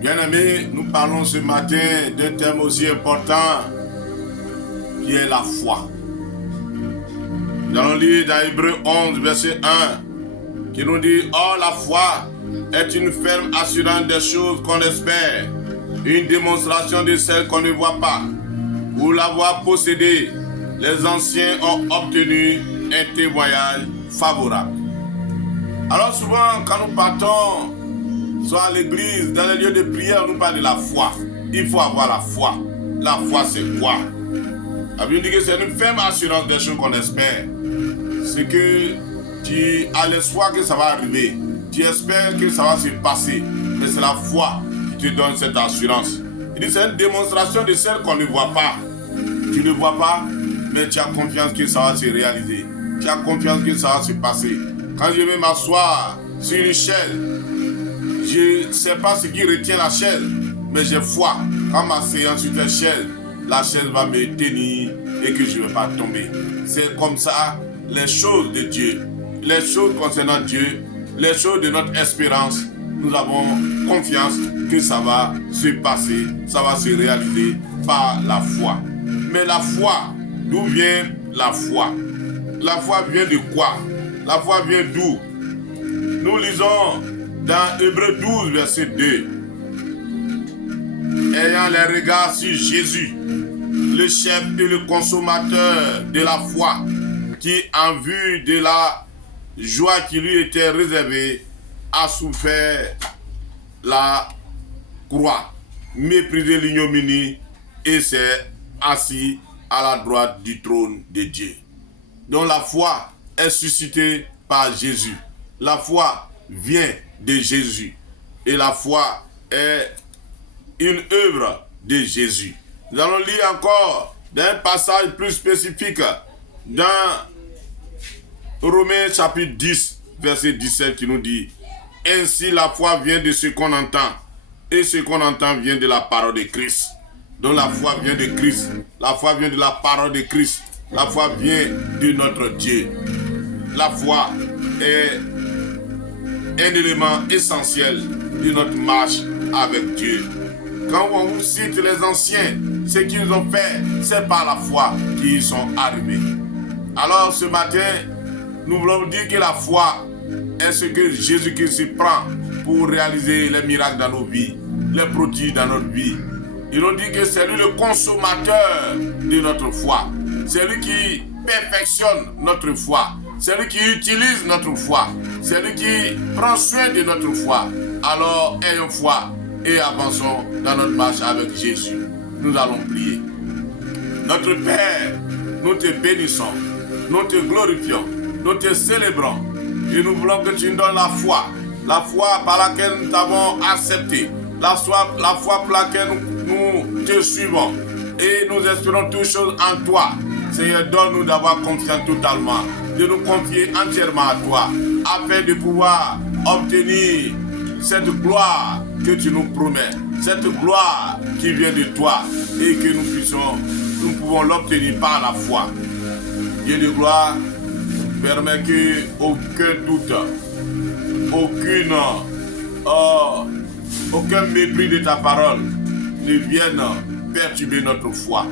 Bien-aimés, nous parlons ce matin d'un thème aussi important qui est la foi. Nous allons lire dans Hébreux 11, verset 1, qui nous dit « Or, la foi est une ferme assurance des choses qu'on espère, une démonstration de celles qu'on ne voit pas. Pour l'avoir possédée, les anciens ont obtenu un témoignage favorable. » Alors souvent, quand nous partons, soit à l'église, dans les lieux de prière, on nous parle de la foi. Il faut avoir la foi. La foi, c'est quoi? La Bible dit que c'est une ferme assurance des choses qu'on espère. C'est que tu as l'espoir que ça va arriver. Tu espères que ça va se passer. Mais c'est la foi qui te donne cette assurance. Il dit que c'est une démonstration de celle qu'on ne voit pas. Tu ne vois pas, mais tu as confiance que ça va se réaliser. Tu as confiance que ça va se passer. Quand je vais m'asseoir sur une chaise, je ne sais pas ce qui retient la chaise, mais j'ai foi. Quand m'asseyant sur cette chaise, la chaise va me tenir et que je ne vais pas tomber. C'est comme ça les choses de Dieu, les choses concernant Dieu, les choses de notre espérance. Nous avons confiance que ça va se passer, ça va se réaliser par la foi. Mais la foi, d'où vient la foi? La foi vient de quoi? La foi vient d'où? Nous lisons dans Hébreux 12, verset 2. Ayant les regards sur Jésus, le chef et le consommateur de la foi, qui en vue de la joie qui lui était réservée, a souffert la croix, méprisé l'ignominie et s'est assis à la droite du trône de Dieu. Donc la foi est suscitée par Jésus. La foi vient de Jésus. Et la foi est une œuvre de Jésus. Nous allons lire encore d'un passage plus spécifique dans Romains chapitre 10, verset 17 qui nous dit « Ainsi la foi vient de ce qu'on entend, et ce qu'on entend vient de la parole de Christ. » Donc la foi vient de Christ. La foi vient de la parole de Christ. La foi vient de notre Dieu. La foi est un élément essentiel de notre marche avec Dieu. Quand on vous cite les anciens, ce qu'ils ont fait, c'est par la foi qu'ils sont arrivés. Alors ce matin, nous voulons dire que la foi est ce que Jésus-Christ prend pour réaliser les miracles dans nos vies, les prodiges dans notre vie. Ils ont dit que c'est lui le consommateur de notre foi. C'est lui qui perfectionne notre foi. C'est lui qui utilise notre foi. C'est lui qui prend soin de notre foi. Alors, ayons foi et avançons dans notre marche avec Jésus. Nous allons prier. Notre Père, nous te bénissons. Nous te glorifions. Nous te célébrons. Et nous voulons que tu nous donnes la foi. La foi par laquelle nous t'avons accepté. La foi pour laquelle nous te suivons. Et nous espérons toutes choses en toi. Seigneur, donne-nous d'avoir confiance totalement, de nous confier entièrement à toi, afin de pouvoir obtenir cette gloire que tu nous promets, cette gloire qui vient de toi et que nous pouvons l'obtenir par la foi. Dieu de gloire, permet que aucun doute, aucun mépris de ta parole ne vienne perturber notre foi,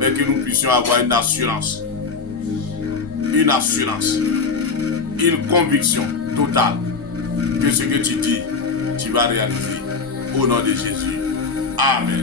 mais que nous puissions avoir une assurance, une conviction totale que ce que tu dis, tu vas réaliser. Au nom de Jésus. Amen.